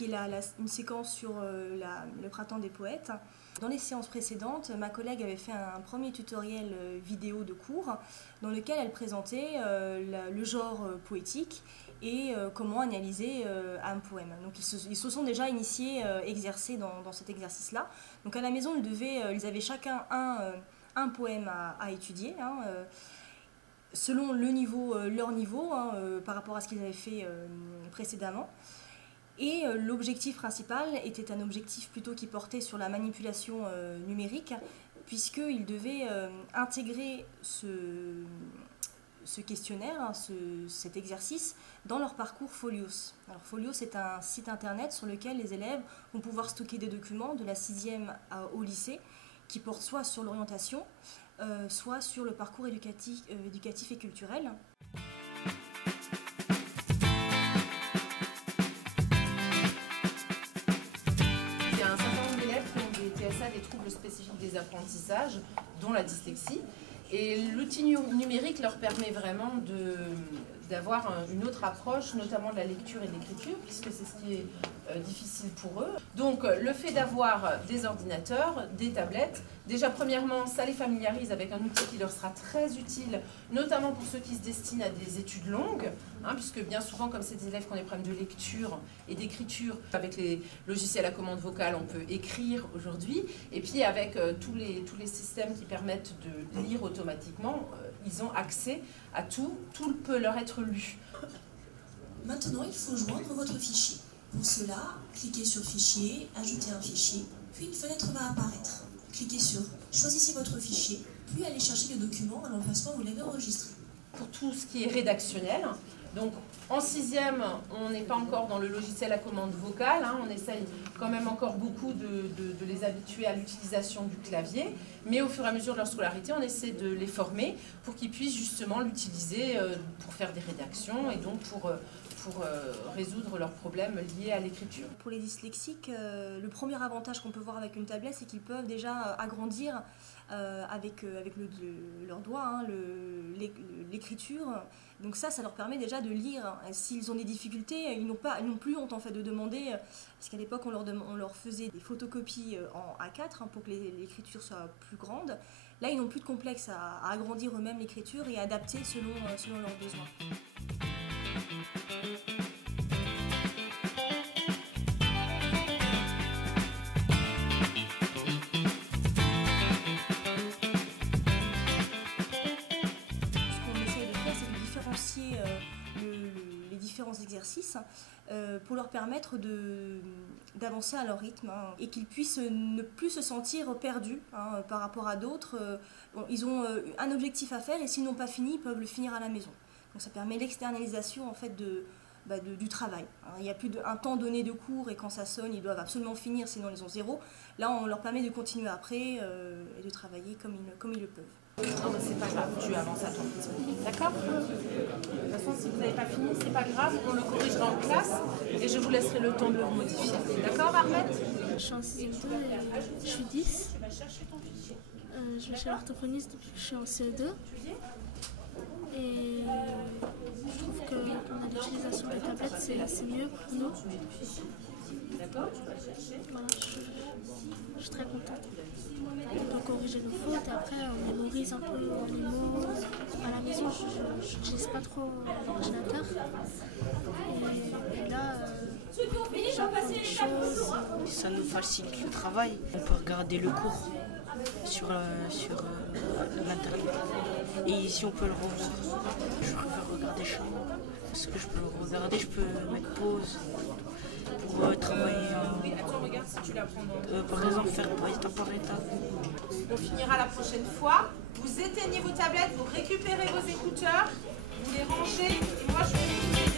qui est une séquence sur le printemps des poètes. Dans les séances précédentes, ma collègue avait fait un premier tutoriel vidéo de cours dans lequel elle présentait le genre poétique et comment analyser un poème. Donc ils se sont déjà initiés, exercés dans cet exercice-là. Donc à la maison, ils avaient chacun un poème à étudier, selon leur niveau, par rapport à ce qu'ils avaient fait précédemment. Et l'objectif principal était un objectif plutôt qui portait sur la manipulation numérique, puisqu'ils devaient intégrer ce questionnaire, cet exercice, dans leur parcours Folios. Alors Folios est un site internet sur lequel les élèves vont pouvoir stocker des documents de la 6e au lycée, qui portent soit sur l'orientation, soit sur le parcours éducatif et culturel. Des troubles spécifiques des apprentissages, dont la dyslexie. Et l'outil numérique leur permet vraiment d'avoir une autre approche, notamment de la lecture et de l'écriture, puisque c'est ce qui est difficile pour eux. Donc le fait d'avoir des ordinateurs, des tablettes, déjà premièrement, ça les familiarise avec un outil qui leur sera très utile, notamment pour ceux qui se destinent à des études longues, puisque bien souvent, comme c'est des élèves qui ont des problèmes de lecture et d'écriture, avec les logiciels à commande vocale, on peut écrire aujourd'hui, et puis avec tous les systèmes qui permettent de lire automatiquement, ils ont accès à tout peut leur être lu. Maintenant, il faut joindre votre fichier. Pour cela, cliquez sur Fichier, Ajouter un fichier, puis une fenêtre va apparaître. Cliquez sur Choisissez votre fichier, puis allez chercher le document à l'emplacement où vous l'avez enregistré. Pour tout ce qui est rédactionnel, donc en 6e, on n'est pas encore dans le logiciel à commande vocale, on essaye quand même encore beaucoup de les habituer à l'utilisation du clavier, mais au fur et à mesure de leur scolarité, on essaie de les former pour qu'ils puissent justement l'utiliser pour faire des rédactions et donc pour résoudre leurs problèmes liés à l'écriture. Pour les dyslexiques, le premier avantage qu'on peut voir avec une tablette, c'est qu'ils peuvent déjà agrandir avec leurs doigts l'écriture. Donc ça leur permet déjà de lire. S'ils ont des difficultés, ils n'ont plus honte en fait de demander, parce qu'à l'époque on leur faisait des photocopies en A4 pour que l'écriture soit plus grande. Là, ils n'ont plus de complexe à agrandir eux-mêmes l'écriture et à adapter selon leurs besoins. Les différents exercices pour leur permettre d'avancer à leur rythme et qu'ils puissent ne plus se sentir perdus par rapport à d'autres. Ils ont un objectif à faire et s'ils n'ont pas fini, ils peuvent le finir à la maison. Donc ça permet l'externalisation en fait du travail. Il n'y a plus un temps donné de cours et quand ça sonne, ils doivent absolument finir, sinon ils ont 0. Là, on leur permet de continuer après et de travailler comme ils le peuvent. Non, mais c'est pas grave, tu avances à ton rythme. D'accord? De toute façon, si vous n'avez pas fini, c'est pas grave, on le corrigera en classe et je vous laisserai le temps de le modifier. D'accord, Armette? Je suis en 6e2 et je suis 10. Je vais chez l'orthophoniste depuis que je suis en CE2. Et je trouve que l'utilisation des tablettes, c'est mieux pour nous. D'accord. Voilà, je suis très contente. On peut corriger nos fautes et après on mémorise un peu les mots. À la maison, je n'utilise pas trop l'ordinateur. Et là, j'apprends des choses. Ça nous facilite le travail. On peut regarder le cours sur l'internet. Et ici on peut le revoir. Je préfère regarder chez moi. Parce que je peux le regarder, je peux mettre pause pour travailler. Oui, attends, regarde si tu l'apprends. Par exemple, faire étape par étape. On finira la prochaine fois. Vous éteignez vos tablettes, vous récupérez vos écouteurs, vous les rangez et moi je vais